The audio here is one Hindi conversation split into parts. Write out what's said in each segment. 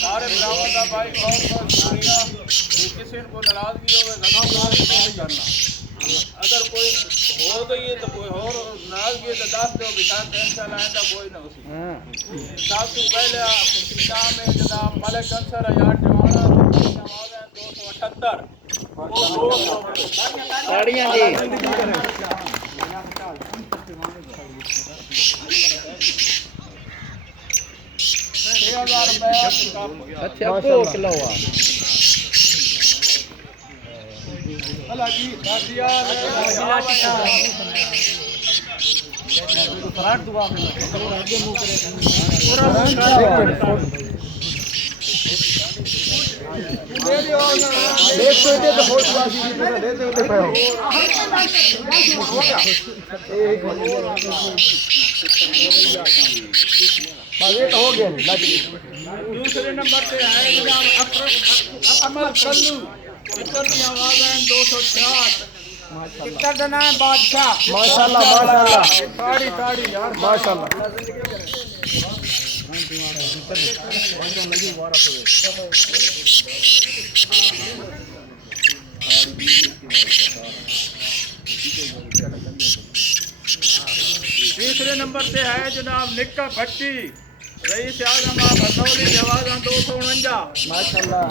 सारे ब्राह्मण का भाई बहुत बहुत शुक्रिया। किसी को नाराजगी हो करना, अगर कोई हो गई है तो कोई और नाराजगी है तो दस दो बिठान टेंशन आएगा कोई ना उसी सब से पहले नाम है जनाब मलिक अंसर यार जवाना 278 अच्छा को किलो हुआ अल्लाह जी दादिया फराट दुआ में आगे मुंह करे पूरा देख तो दे तो बहुत बात ही लेते होते पे हो एक हो गया दूसरे नंबर पे है जनाब अमल कल्लू इतर की आवाज है 266 कितना देना है बादशाह माशाल्लाह माशाल्लाह ताड़ी ताड़ी यार माशाल्लाह तीसरे नंबर पे है जनाब निक्का भट्टी रईस आजम भसौली जवाब 249 माशाल्लाह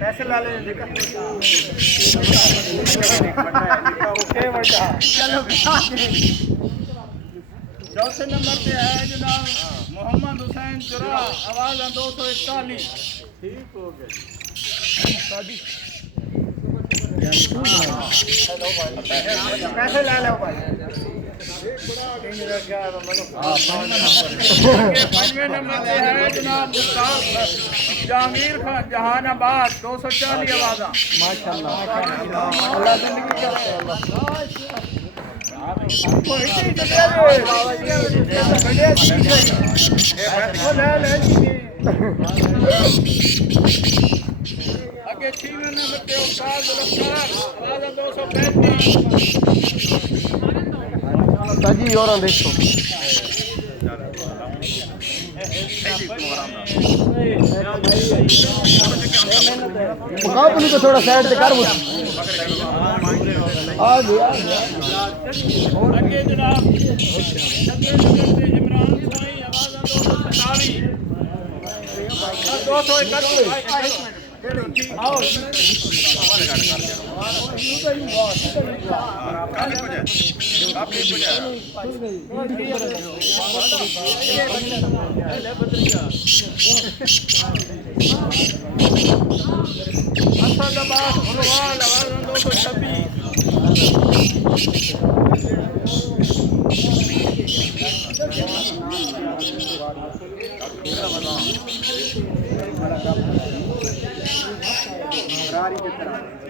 पैसे ला ले चौथे नंबर पे है जनाब मोहम्मद हुसैन चुरा आवाज 241 ठीक हो गए पैसे ला लो भाई पंजवें नंबर पे है जनाब जहांगीर खान जहानाबाद 240 आवाजा माशाल्लाह अल्लाह जिंदगी करे आगे छठवें नंबर पे उस्ताद रफ्तार आवाज 235 सजी और देखो मुकाबले को थोड़ा साइड से कर आ गया आगे जनाब इमरान साई आवाज 241 आओ असदाबाद फुलवाल आवाज 226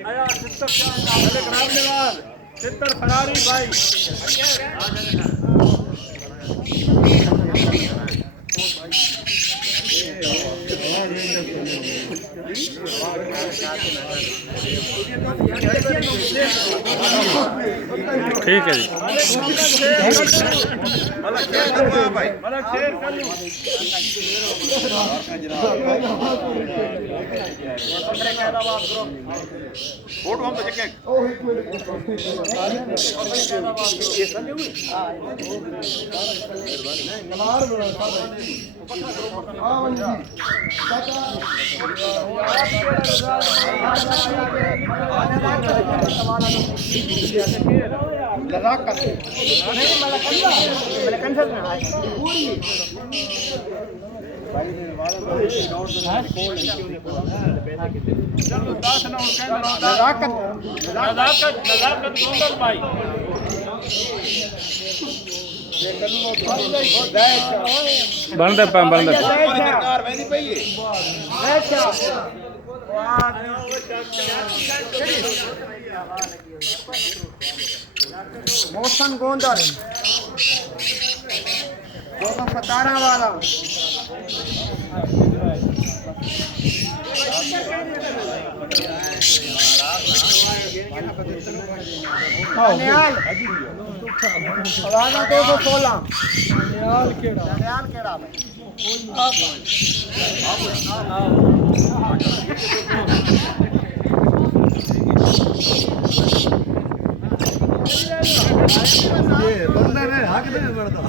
आया चित्तर फरारी भाई ठीक है जी फोटो हम तो चेक बनते बनते मौसम गोंदल 217 वाला नियाल आवाज़ 216 नियाल केड़ा भाई बंदे ने हक नहीं बढ़ता